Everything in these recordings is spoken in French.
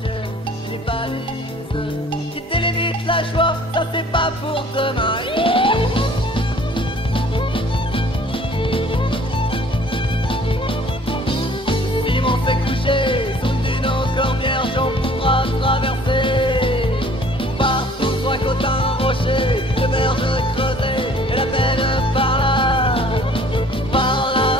Dieu, j'ai pas mise. Quitter les vite la joie, ça c'est pas pour demain. Simon s'est couché, sous une encore vierge, on pourra traverser. Partout, soit Cotin, rocher, de berge creusée, et la peine par là, par là.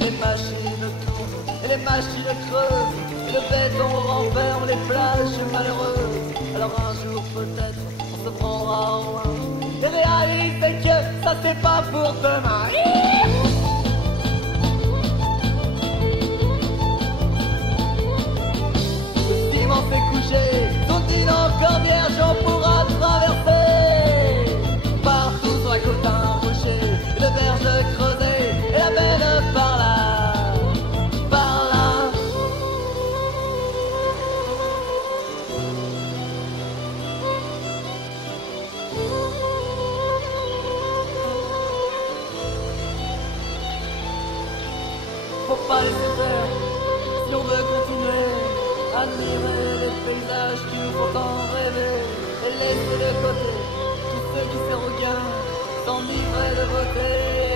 Les machines tournent, et les machines creusent, et le béton renferme les plages malheureuses. Alors un jour peut-être, on se prendra en main, et réaliser que ça c'est pas pour demain. Simon s'est couché, son île encore vierge, on pourra traverser. Partout soit Cotin, rocher, le berge creusé, et la benne par là, par là. Faut pas laisser faire, si on veut continuer, admirer les paysages qui nous font tant rêver, et laisser de côté tous ceux qui se regagnent, s'enivrer de beauté.